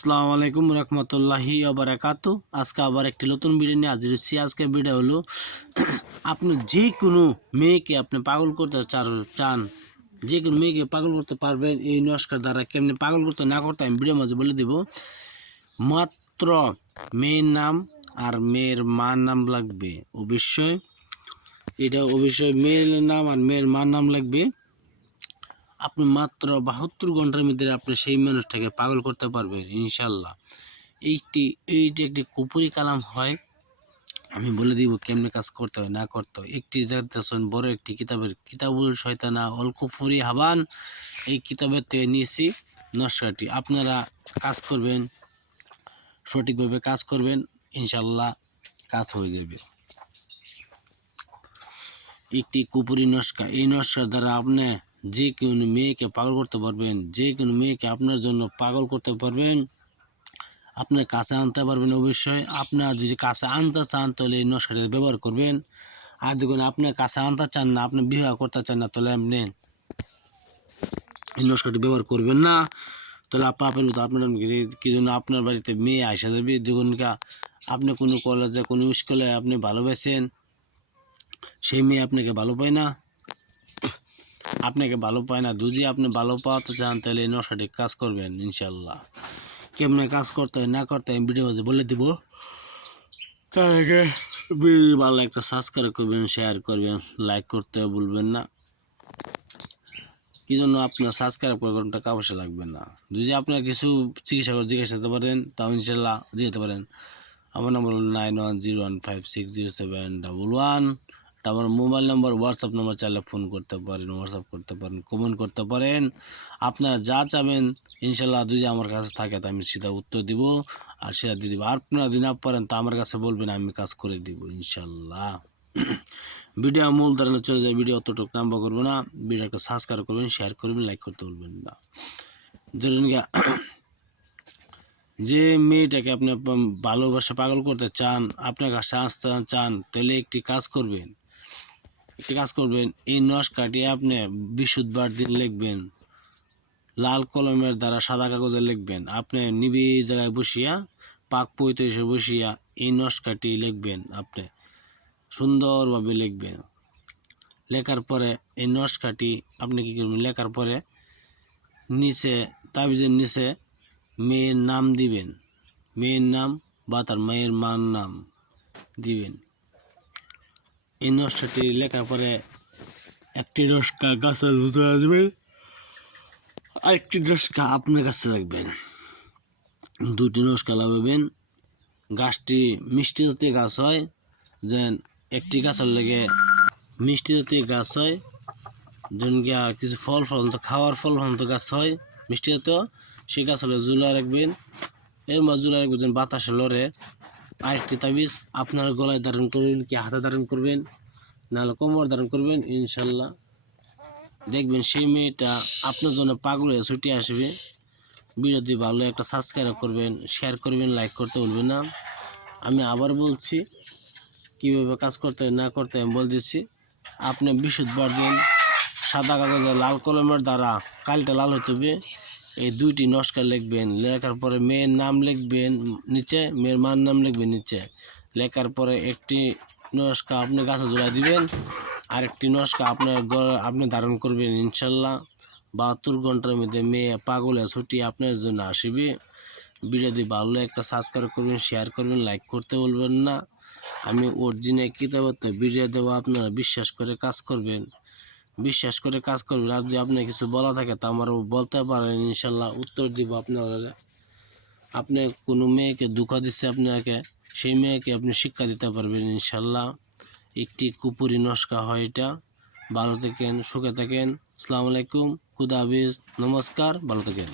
আসসালামু আলাইকুম রহমতুল্লাহি আবরাকাত আজকে আবার একটি নতুন ভিডিও নিয়ে হাজির হচ্ছি। আজকে ভিডিও হলো, আপনি যে কোনো মেয়েকে আপনি পাগল করতে চান যে কোনো মেয়েকে পাগল করতে পারবেন এই নস্কার দ্বারা কেমনি পাগল করতে না করতে আমি ভিডিও মাঝে বলে দেব। মাত্র মেয়ের নাম আর মেয়ের মার নাম লাগবে অবশ্যই। এটা অবশ্যই মেয়ের নাম আর মেয়ের মার নাম লাগবে। আপনি মাত্র বাহাত্তর ঘণ্টার মধ্যে আপনি সেই মানুষটাকে পাগল করতে পারবেন, ইনশাল্লাহ। এইটি এইটি একটি কুপুরি কালাম হয়। আমি বলে দিব কেমনে কাজ করতে হয়, না করতে হয়। একটি দেখতেছেন বড় একটি কিতাবের কিতাবুল শয়তানা অল কুফুরি হাবান। এই কিতাবের থেকে নিয়েছি নস্কারটি। আপনারা কাজ করবেন, সঠিকভাবে কাজ করবেন, ইনশাল্লাহ কাজ হয়ে যাবে। একটি কুপুরি নস্কা, এই নস্কার দ্বারা আপনি যে কোনো মেয়েকে পাগল করতে পারবেন, যে কোনো মেয়েকে আপনার জন্য পাগল করতে পারবেন, আপনার কাছে আনতে পারবেন অবশ্যই। আপনার যদি কাছে আনতে চান, তাহলে এই নস্কাটা ব্যবহার করবেন। আর দেখুন আপনার কাছে আনতে চান না, আপনি বিবাহ করতে চান না, তাহলে আপনি এই নস্কাটি ব্যবহার করবেন না। তাহলে আপা আপনার মতো আপনার কি জন্য আপনার বাড়িতে মেয়ে আসা যাবে। দেখুন আপনি কোনো কলেজে কোনো স্কুলে আপনি ভালোবাসেন, সেই মেয়ে আপনাকে ভালো পায় না। আপনাকে ভালো পায় না, যদি আপনি ভালো পাওয়াতে চান, তাহলে এই নশাটি কাজ করবেন ইনশাল্লাহ কেমনে কাজ করতে হয়, না করতে আমি ভিডিও মাঝে বলে দিব। তার আগে ভালো একটা সাবস্ক্রাইব করবেন শেয়ার করবেন লাইক করতে ভুলবেন না। কি জন্য আপনার সাবস্ক্রাইব করে টাকা পয়সা লাগবে না? যদি আপনার কিছু চিকিৎসা করে জিজ্ঞাসা করতে পারেন, তাও ইনশাল্লাহ যেতে পারেন। আমার নম্বর হলো nine one zero one five six zero seven double one আমার মোবাইল নাম্বার হোয়াটসঅ্যাপ নাম্বার চাইলে ফোন করতে পারেন হোয়াটসঅ্যাপ করতে পারেন কমেন্ট করতে পারেন। আপনারা যা চাবেন, ইনশাল্লাহ যদি আমার কাছে থাকে, তা আমি সেটা উত্তর দিব আর সেটা দিয়ে দিব। আর আপনারা যদি না পারেন, তা আমার কাছে বলবেন, আমি কাজ করে দিব, ইনশাল্লাহ। ভিডিও মূল ধারণা চলে যায়, ভিডিও অতটুকু নাম্বার করব না। ভিডিওটা সাবস্ক্রাইব করবেন শেয়ার করবেন লাইক করতে বলবেন না। ধরুন যে মেয়েটাকে আপনি ভালোবাসা পাগল করতে চান, আপনার কাছে আসতে চান, তাহলে একটি কাজ করবেন। একটি কাজ করবেন, এই নস্কাটি আপনি বিশুদ্ধবার দিন লিখবেন। লাল কলমের দ্বারা সাদা কাগজে লিখবেন। আপনি নিবি জায়গায় বসিয়া, পাক পঁয়ত্রিশে বসিয়া এই নস্কাটি লিখবেন আপনি। সুন্দরভাবে লিখবেন। লেখার পরে এই নস্কাটি আপনি কী করবেন? লেখার পরে নিচে, তাবিজের নিচে মেয়ের নাম দিবেন। মেয়ের নাম বা তার মায়ের মার নাম দিবেন। এই নকশাটি লেখার পরে একটি নস্কা গাছের ভিতরে আসবেন আরেকটি নস্কা আপনার কাছে রাখবেন। দুটি নস্কা লাগাবেন। গাছটি মিষ্টি জাতীয় গাছ হয়, যেন একটি গাছের লেগে মিষ্টি জাতীয় গাছ হয়, যেন কিছু ফল ফল তো খাওয়ার ফল ফল তো গাছ হয়, মিষ্টি জাতীয়। সেই গাছ হলে জুলা রাখবেন। এর মাঝে জুলা রাখবেন যেন বাতাসে লড়ে। আরেকটি তাবিজ, আপনার গলায় ধারণ করবেন কি হাতে ধারণ করবেন? নাহলে কোমর ধারণ করবেন, ইনশাল্লাহ। দেখবেন সেই মেয়েটা আপনার জন্য পাগল হয়ে ছুটে আসবে। বিরোধী ভালো একটা সাবস্ক্রাইব করবেন শেয়ার করবেন লাইক করতে ভুলবেন না। আমি আবার বলছি, কীভাবে কাজ করতে না করতে আমি বল দিচ্ছি আপনি বিশুদ্ধবার দিন সাদা কাগজে লাল কলমের দ্বারা কালটা লাল হতে হবে। এই দুইটি নস্কার লিখবেন। লেখার পরে মেয়ের নাম লিখবেন নিচে, মেয়ের মার নাম লিখবেন নিচে। লেখার পরে একটি নস্কা আপনি গাছে জোড়া দিবেন আর একটি নস্কা আপনার গড়ে আপনি ধারণ করবেন, ইনশাল্লাহ। বাহাত্তর ঘণ্টার মধ্যে মেয়ে পাগলে ছুটি আপনার জন্য আসবে। ভিডিও দিয়ে ভালো একটা সাবস্ক্রাইব করবেন শেয়ার করবেন লাইক করতে বলবেন না। আমি অরিজিনাল কিতাবতে ভিডিও দেবো, আপনারা বিশ্বাস করে কাজ করবেন। বিশ্বাস করে কাজ করবেন আর যদি আপনার কিছু বলা থাকে, তা আমারও বলতে পারেন, ইনশাল্লাহ উত্তর দিব আপনারা আপনি কোনো মেয়েকে দুঃখ দিচ্ছে আপনাকে, সেই মেয়েকে আপনি শিক্ষা দিতে পারবেন, ইনশাল্লাহ। একটি কুপুরি নস্কা হয় এটা। ভালো থাকেন, সুখে থাকেন। আসসালামু আলাইকুম, খুদা হাফিজ, নমস্কার, ভালো থাকেন।